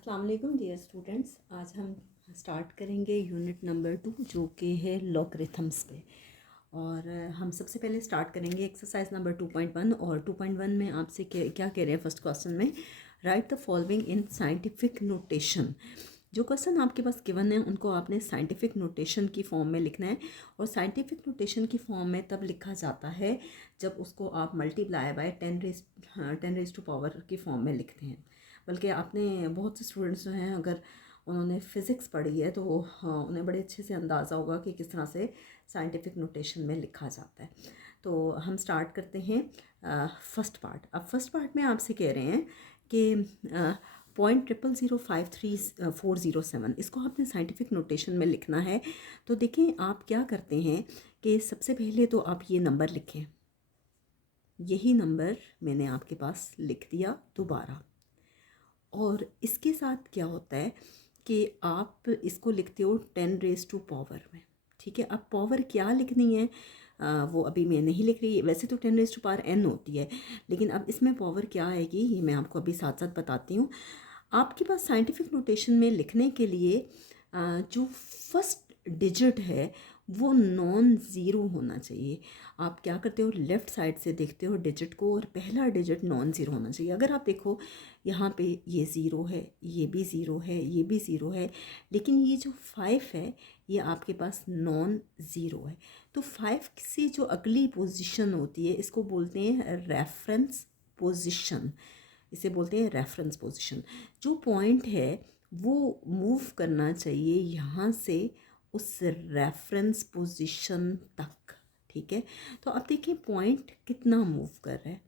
अस्सलाम वालेकुम dear students. आज हम स्टार्ट करेंगे यूनिट नंबर 2 जो कि है लॉगरिथम्स पे। और हम सबसे पहले स्टार्ट करेंगे एक्सरसाइज नंबर 2.1। और 2.1 में आपसे क्या कह रहे हैं फर्स्ट क्वेश्चन में, right the following in scientific notation. जो क्वेश्चन आपके पास गिवन है उनको आपने साइंटिफिक नोटेशन की फॉर्म में लिखना है। और साइंटिफिक नोटेशन की फॉर्म में तब लिखा जाता है जब उसको आप मल्टीप्लाई बाय 10 टू पावर की फॉर्म में लिखते हैं। बल्कि आपने बहुत से स्टूडेंट्स जो हैं अगर उन्होंने फ़िज़िक्स पढ़ी है तो उन्हें बड़े अच्छे से अंदाज़ा होगा कि किस तरह से साइंटिफिक नोटेशन में लिखा जाता है। तो हम स्टार्ट करते हैं फर्स्ट पार्ट। अब फर्स्ट पार्ट में आपसे कह रहे हैं कि 0.00053 इसको आपने साइंटिफिक नोटेशन में लिखना है। तो देखें आप क्या करते हैं कि सबसे पहले तो आप ये नंबर लिखें। यही नंबर मैंने आपके पास लिख दिया दोबारा। और इसके साथ क्या होता है कि आप इसको लिखते हो 10 रेज़ टू पावर में। ठीक है, अब पावर क्या लिखनी है वो अभी मैं नहीं लिख रही। वैसे तो 10 रेज़ टू पावर n होती है, लेकिन अब इसमें पावर क्या आएगी ये मैं आपको अभी साथ साथ बताती हूँ। आपके पास साइंटिफिक नोटेशन में लिखने के लिए जो फर्स्ट डिजिट है वो नॉन ज़ीरो होना चाहिए। आप क्या करते हो, लेफ़्ट साइड से देखते हो डिजिट को और पहला डिजिट नॉन ज़ीरो होना चाहिए। अगर आप देखो यहाँ पे ये ज़ीरो है, ये भी ज़ीरो है, ये भी ज़ीरो है, लेकिन ये जो 5 है ये आपके पास नॉन ज़ीरो है। तो 5 से जो अगली पोजीशन होती है इसको बोलते हैं रेफरेंस पोजीशन। इसे बोलते हैं रेफरेंस पोजीशन। जो पॉइंट है वो मूव करना चाहिए यहाँ से उस रेफरेंस पोजीशन तक। ठीक है, तो अब देखिए पॉइंट कितना मूव कर रहा है,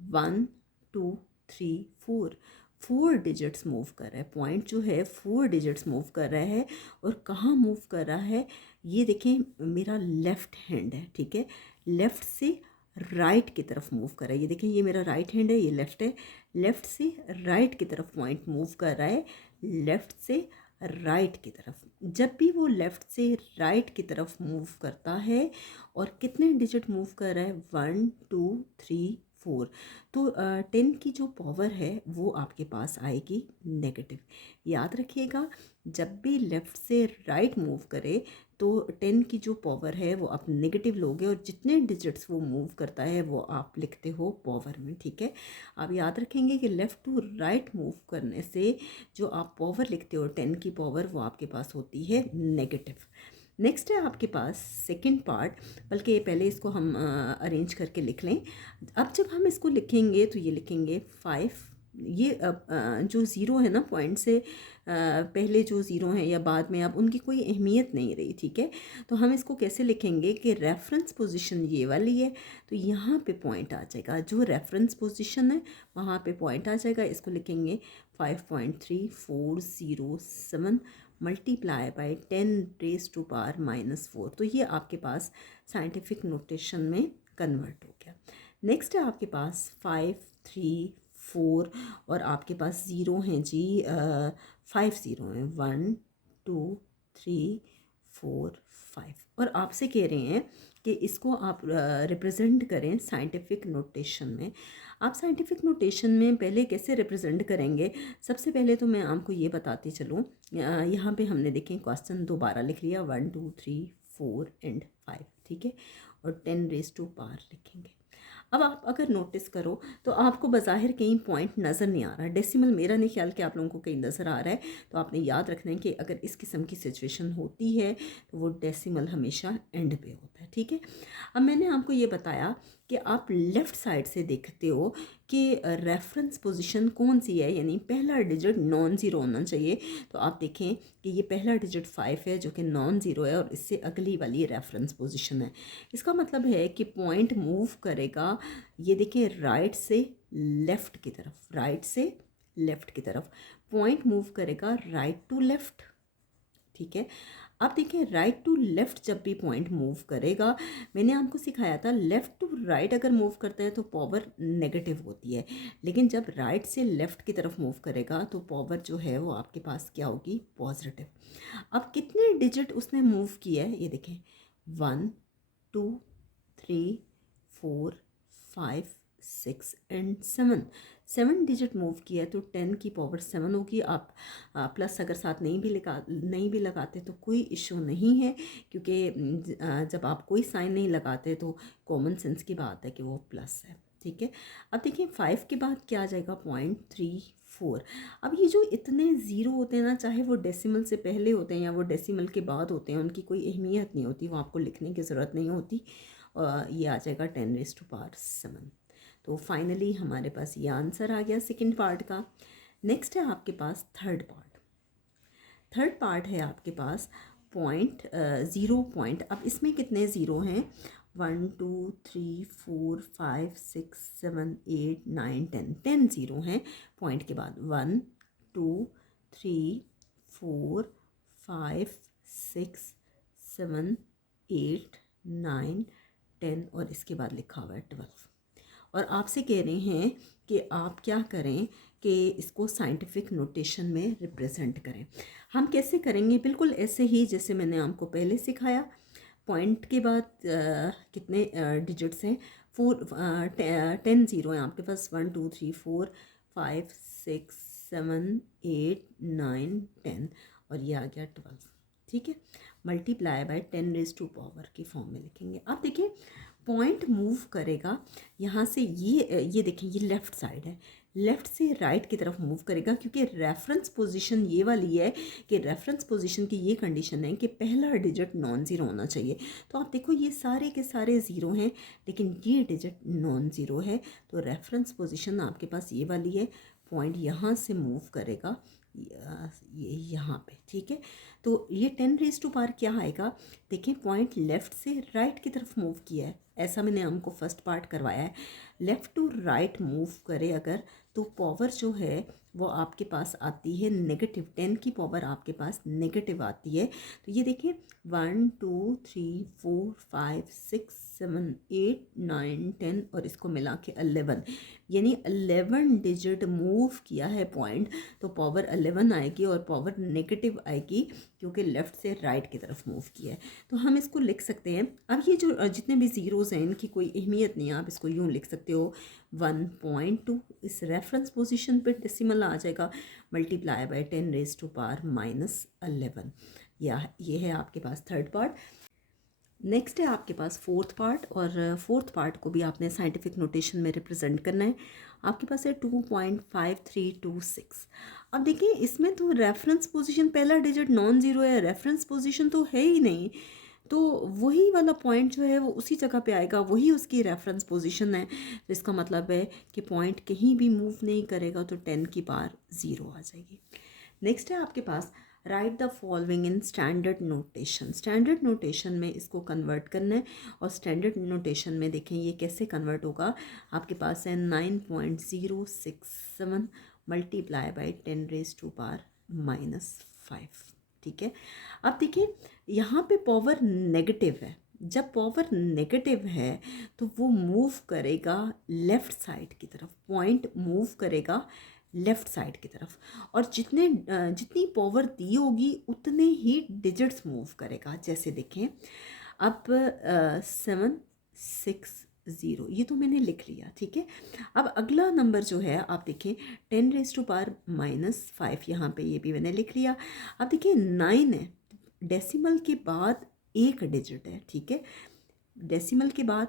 1 2 3 4 4 डिजिट्स मूव कर रहा है। पॉइंट जो है 4 डिजिट्स मूव कर रहा है। और कहाँ मूव कर रहा है ये देखें, मेरा लेफ़्ट हैंड है। ठीक है, लेफ़्ट से राइट की तरफ मूव कर रहा है। ये देखें, ये मेरा राइट हैंड है, ये लेफ़्ट है। लेफ़्ट से राइट की तरफ पॉइंट मूव कर रहा है, लेफ़्ट से राइट की तरफ। जब भी वो लेफ़्ट से राइट की तरफ मूव करता है और कितने डिजिट मूव कर रहा है, 1 2 3 4, तो 10 की जो पावर है वो आपके पास आएगी नेगेटिव। याद रखिएगा, जब भी लेफ़्ट से राइट मूव करे तो 10 की जो पावर है वो आप नेगेटिव लोगे और जितने डिजिट्स वो मूव करता है वो आप लिखते हो पावर में। ठीक है, आप याद रखेंगे कि लेफ़्ट टू राइट मूव करने से जो आप पावर लिखते हो 10 की पावर वो आपके पास होती है नेगेटिव। नेक्स्ट है आपके पास सेकंड पार्ट, बल्कि पहले इसको हम अरेंज करके लिख लें। अब जब हम इसको लिखेंगे तो ये लिखेंगे 5। ये जो ज़ीरो है ना, पॉइंट से पहले जो ज़ीरो हैं या बाद में, अब उनकी कोई अहमियत नहीं रही। ठीक है, तो हम इसको कैसे लिखेंगे कि रेफरेंस पोजीशन ये वाली है तो यहाँ पे पॉइंट आ जाएगा। जो रेफरेंस पोजीशन है वहाँ पे पॉइंट आ जाएगा। इसको लिखेंगे 5.3407 multiply by 10 raise to power -4। तो ये आपके पास साइंटिफिक नोटेशन में कन्वर्ट हो गया। नेक्स्ट है आपके पास 5 3 4 और आपके पास ज़ीरो हैं जी, 5 ज़ीरो हैं, 1 2 3 4 5। और आपसे कह रहे हैं कि इसको आप रिप्रेजेंट करें साइंटिफिक नोटेशन में। आप साइंटिफिक नोटेशन में पहले कैसे रिप्रेजेंट करेंगे, सबसे पहले तो मैं आपको ये बताती चलूँ। यहाँ पे हमने देखें क्वेश्चन दोबारा लिख लिया, 1 2 3 4 एंड 5। ठीक है, और 10 रेज़ टू पावर लिखेंगे। अब आप अगर नोटिस करो तो आपको बज़ाहिर कहीं पॉइंट नज़र नहीं आ रहा। डेसिमल मेरा नहीं ख्याल कि आप लोगों को कहीं नज़र आ रहा है। तो आपने याद रखना है कि अगर इस किस्म की सिचुएशन होती है तो वो डेसिमल हमेशा एंड पे होता है। ठीक है, अब मैंने आपको ये बताया कि आप लेफ़्ट साइड से देखते हो कि रेफरेंस पोजीशन कौन सी है, यानी पहला डिजिट नॉन ज़ीरो होना चाहिए। तो आप देखें कि ये पहला डिजिट 5 है जो कि नॉन ज़ीरो है और इससे अगली वाली रेफरेंस पोजीशन है। इसका मतलब है कि पॉइंट मूव करेगा, ये देखिए राइट से लेफ़्ट की तरफ, राइट से लेफ़्ट की तरफ पॉइंट मूव करेगा, राइट टू लेफ़्ट। ठीक है, अब देखिए राइट टू लेफ़्ट जब भी पॉइंट मूव करेगा, मैंने आपको सिखाया था लेफ़्ट टू राइट अगर मूव करता है तो पावर नेगेटिव होती है, लेकिन जब राइट से लेफ़्ट की तरफ मूव करेगा तो पावर जो है वो आपके पास क्या होगी, पॉजिटिव। अब कितने डिजिट उसने मूव किया है ये देखें, 1 2 3 4 5 6 एंड 7। 7 डिजिट मूव किया है तो 10 की पावर 7 होगी। आप प्लस अगर साथ नहीं भी लगाते तो कोई इशू नहीं है, क्योंकि जब आप कोई साइन नहीं लगाते तो कॉमन सेंस की बात है कि वो प्लस है। ठीक है, अब देखिए 5 के बाद क्या आ जाएगा, 0.34। अब ये जो इतने ज़ीरो होते हैं ना, चाहे वो डेसिमल से पहले होते हैं या वो डेसिमल के बाद होते हैं, उनकी कोई अहमियत नहीं होती, वो आपको लिखने की ज़रूरत नहीं होती। ये आ जाएगा 10⁻7। तो फाइनली हमारे पास ये आंसर आ गया सेकंड पार्ट का। नेक्स्ट है आपके पास थर्ड पार्ट। थर्ड पार्ट है आपके पास पॉइंट, ज़ीरो पॉइंट। अब इसमें कितने ज़ीरो हैं, 1 2 3 4 5 6 7 8 9 10, 10 ज़ीरो हैं पॉइंट के बाद। 1 2 3 4 5 6 7 8 9 10 और इसके बाद लिखा हुआ है 12। और आपसे कह रहे हैं कि आप क्या करें कि इसको साइंटिफिक नोटेशन में रिप्रेजेंट करें। हम कैसे करेंगे, बिल्कुल ऐसे ही जैसे मैंने आपको पहले सिखाया। पॉइंट के बाद कितने डिजिट्स हैं, 10 ज़ीरो हैं आपके पास, 1 2 3 4 5 6 7 8 9 10 और ये आ गया 12। ठीक है, मल्टीप्लाई बाय 10⁻⁴ की फॉर्म में लिखेंगे। अब देखिए पॉइंट मूव करेगा यहाँ से, ये देखिए ये लेफ़्ट साइड है, लेफ़्ट से राइट की तरफ मूव करेगा, क्योंकि रेफरेंस पोजीशन ये वाली है कि रेफरेंस पोजीशन की ये कंडीशन है कि पहला डिजिट नॉन ज़ीरो होना चाहिए। तो आप देखो ये सारे के सारे ज़ीरो हैं लेकिन ये डिजिट नॉन ज़ीरो है, तो रेफरेंस पोजीशन आपके पास ये वाली है। पॉइंट यहाँ से मूव करेगा ये यहाँ पे। ठीक है, तो ये 10⁻⁴ क्या आएगा, देखिए पॉइंट लेफ़्ट से राइट की तरफ मूव किया है, ऐसा मैंने हमको फर्स्ट पार्ट करवाया है। लेफ़्ट टू राइट मूव करे अगर, तो पावर जो है वो आपके पास आती है नेगेटिव, 10 की पावर आपके पास नेगेटिव आती है। तो ये देखिए 1 2 3 4 5 6 7 8 9 10 और इसको मिला के 11, यानी 11 डिजिट मूव किया है पॉइंट, तो पावर 11 आएगी और पावर नेगेटिव आएगी क्योंकि लेफ़्ट से राइट की तरफ मूव किया है। तो हम इसको लिख सकते हैं। अब ये जो जितने भी ज़ीरोज़ हैं इनकी कोई अहमियत नहीं है, आप इसको यूँ लिख सकते हो 1.2 इस रेफरेंस पोजीशन पे डेसिमल आ जाएगा, मल्टीप्लाई बाय 10⁻⁻11। ये है आपके पास थर्ड पार्ट। नेक्स्ट है आपके पास फोर्थ पार्ट, और फोर्थ पार्ट को भी आपने साइंटिफिक नोटेशन में रिप्रेजेंट करना है। आपके पास है 2.5326। अब देखिए इसमें तो रेफरेंस पोजीशन पहला डिजिट नॉन ज़ीरो है, रेफरेंस पोजीशन तो है ही नहीं, तो वही वाला पॉइंट जो है वो उसी जगह पे आएगा, वही उसकी रेफरेंस पोजीशन है। तो इसका मतलब है कि पॉइंट कहीं भी मूव नहीं करेगा तो 10 की पावर 0 आ जाएगी। नेक्स्ट है आपके पास write the following in standard notation. Standard notation में इसको कन्वर्ट करना है, और स्टैंडर्ड नोटेशन में देखें ये कैसे कन्वर्ट होगा। आपके पास है 9.067 मल्टीप्लाई बाई 10⁻⁻5। ठीक है, अब देखिए यहाँ पे पावर नेगेटिव है, जब पावर नेगेटिव है तो वो मूव करेगा लेफ़्ट साइड की तरफ, पॉइंट मूव करेगा लेफ़्ट साइड की तरफ, और जितनी पावर दी होगी उतने ही डिजिट्स मूव करेगा। जैसे देखें अब 760 ये तो मैंने लिख लिया। ठीक है, अब अगला नंबर जो है आप देखें 10⁻⁻5, यहाँ पे ये भी मैंने लिख लिया। अब देखिए 9 है, डेसिमल के बाद एक डिजिट है। ठीक है, डेसिमल के बाद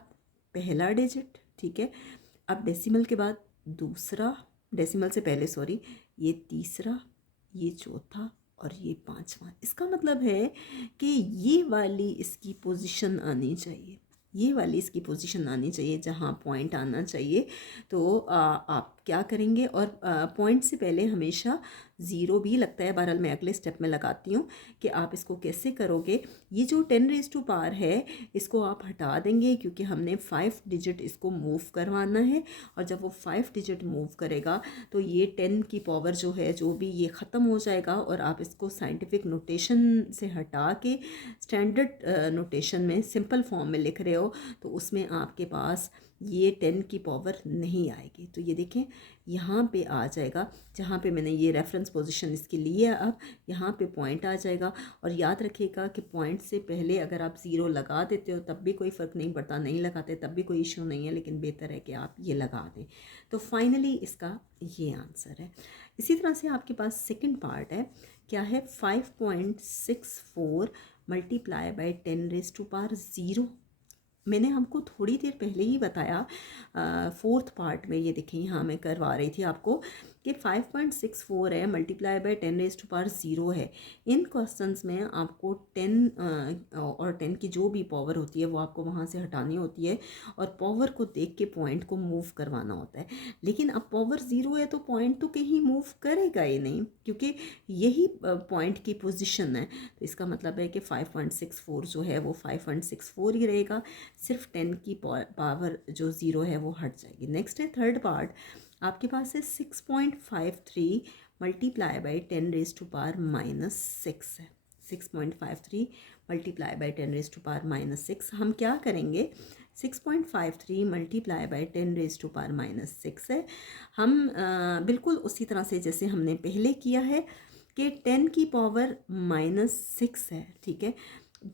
पहला डिजिट। ठीक है, अब डेसिमल के बाद दूसरा, डेसिमल से पहले सॉरी, ये तीसरा, ये चौथा और ये पांचवा। इसका मतलब है कि ये वाली इसकी पोजीशन आनी चाहिए, ये वाली इसकी पोजीशन आनी चाहिए जहाँ पॉइंट आना चाहिए। तो आप क्या करेंगे, और पॉइंट से पहले हमेशा ज़ीरो भी लगता है, बहरहाल मैं अगले स्टेप में लगाती हूँ कि आप इसको कैसे करोगे। ये जो 10⁻⁴ है इसको आप हटा देंगे क्योंकि हमने 5 डिजिट इसको मूव करवाना है, और जब वो 5 डिजिट मूव करेगा तो ये 10 की पावर जो है जो भी ये ख़त्म हो जाएगा, और आप इसको साइंटिफिक नोटेशन से हटा के स्टैंडर्ड नोटेशन में सिंपल फॉर्म में लिख रहे हो, तो उसमें आपके पास ये 10 की पावर नहीं आएगी। तो ये देखें यहाँ पे आ जाएगा, जहाँ पे मैंने ये रेफरेंस पोजीशन इसकी ली है, अब यहाँ पे पॉइंट आ जाएगा। और याद रखिएगा कि पॉइंट से पहले अगर आप ज़ीरो लगा देते हो तब भी कोई फ़र्क नहीं पड़ता, नहीं लगाते तब भी कोई इशू नहीं है, लेकिन बेहतर है कि आप ये लगा दें। तो फाइनली इसका ये आंसर है। इसी तरह से आपके पास सेकेंड पार्ट है, क्या है, 5.64 मल्टीप्लाई बाई 10⁻⁴। मैंने हमको थोड़ी देर पहले ही बताया, फोर्थ पार्ट में ये देखें यहाँ मैं करवा रही थी आपको कि 5.64 है मल्टीप्लाई बाय 10⁻⁴ है। इन क्वेश्चंस में आपको 10 और 10 की जो भी पावर होती है वो आपको वहाँ से हटानी होती है और पावर को देख के पॉइंट को मूव करवाना होता है। लेकिन अब पावर 0 है तो पॉइंट तो कहीं मूव करेगा ही नहीं, क्योंकि यही पॉइंट की पोजीशन है। तो इसका मतलब है कि 5.64 जो है वो 5.64 ही रहेगा, सिर्फ 10 की पावर जो 0 है वो हट जाएगी। नेक्स्ट है थर्ड पार्ट, आपके पास है 6.53 मल्टीप्लाई बाई 10⁻⁻6 है। 6.53 मल्टीप्लाई बाई 10⁻⁻6 हम क्या करेंगे, 6.53 मल्टीप्लाई बाई 10⁻⁻6 है, हम बिल्कुल उसी तरह से जैसे हमने पहले किया है कि 10 की पावर -6 है, ठीक है।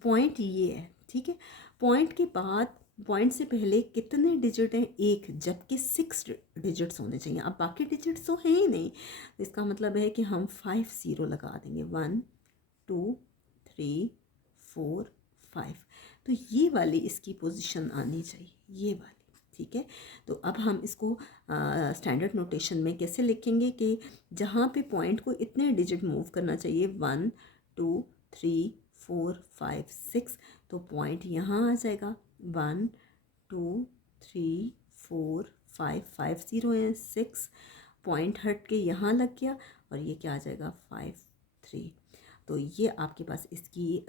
पॉइंट ये है, ठीक है। पॉइंट के बाद, पॉइंट से पहले कितने डिजिट हैं, एक, जबकि 6 डिजिट्स होने चाहिए। अब बाकी डिजिट्स तो हैं ही नहीं, इसका मतलब है कि हम 5 0 लगा देंगे, 1 2 3 4 5। तो ये वाली इसकी पोजीशन आनी चाहिए, ये वाली, ठीक है। तो अब हम इसको स्टैंडर्ड नोटेशन में कैसे लिखेंगे कि जहाँ पे पॉइंट को इतने डिजिट मूव करना चाहिए, 1 2 3 4 5 6, तो पॉइंट यहाँ आ जाएगा 1 2 3 4 5 5 0 है, 6 पॉइंट हट के यहाँ लग गया और ये क्या आ जाएगा 5 3। तो ये आपके पास इसकी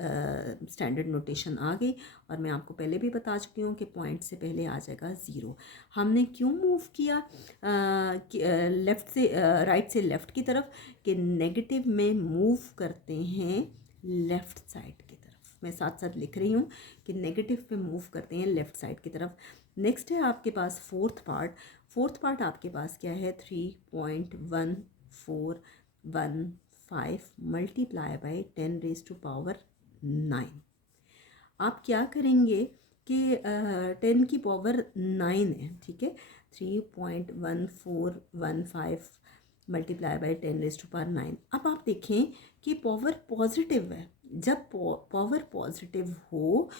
स्टैंडर्ड नोटेशन आ गई। और मैं आपको पहले भी बता चुकी हूँ कि पॉइंट से पहले आ जाएगा 0। हमने क्यों मूव किया लेफ़्ट से राइट से लेफ़्ट की तरफ, कि नेगेटिव में मूव करते हैं लेफ़्ट साइड की तरफ। मैं साथ साथ लिख रही हूँ कि नेगेटिव पे मूव करते हैं लेफ़्ट साइड की तरफ। नेक्स्ट है आपके पास फोर्थ पार्ट। फोर्थ पार्ट आपके पास क्या है, 3.1415 मल्टीप्लाई बाई 10⁻⁹ आप क्या करेंगे कि 10 की पावर 9 है, ठीक है। 3.1415 मल्टीप्लाई बाई 10⁻⁹। अब आप देखें कि पावर पॉजिटिव है। जब पावर पॉजिटिव हो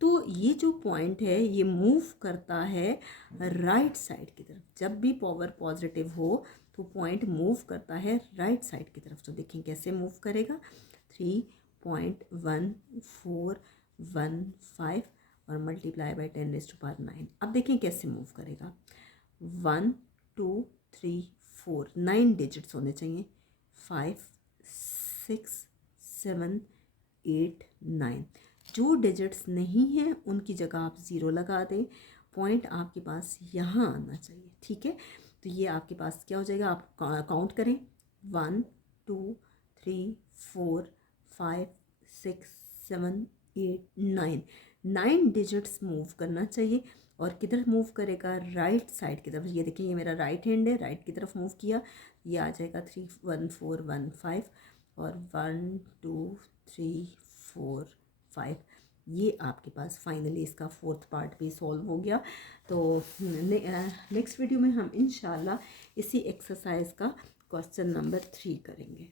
तो ये जो पॉइंट है ये मूव करता है राइट साइड की तरफ। जब भी पावर पॉजिटिव हो तो पॉइंट मूव करता है राइट साइड की तरफ। तो देखें कैसे मूव करेगा, 3.1415 और मल्टीप्लाई बाई 10⁻⁹। अब देखें कैसे मूव करेगा, 1 2 3 4, 9 डिजिट्स होने चाहिए, 5 6 7 8 9। जो डिजिट्स नहीं हैं उनकी जगह आप 0 लगा दें, पॉइंट आपके पास यहाँ आना चाहिए, ठीक है। तो ये आपके पास क्या हो जाएगा, आप काउंट करें, 1 2 3 4 5 6 7 8 9। 9 डिजिट्स मूव करना चाहिए और किधर मूव करेगा, राइट साइड की तरफ। ये देखिए ये मेरा राइट हैंड है, राइट की तरफ मूव किया, ये आ जाएगा 31415 और 1 2 3 4 5। ये आपके पास फाइनली इसका फोर्थ पार्ट भी सॉल्व हो गया। तो नेक्स्ट वीडियो में हम इंशाल्लाह इसी एक्सरसाइज का क्वेश्चन नंबर 3 करेंगे।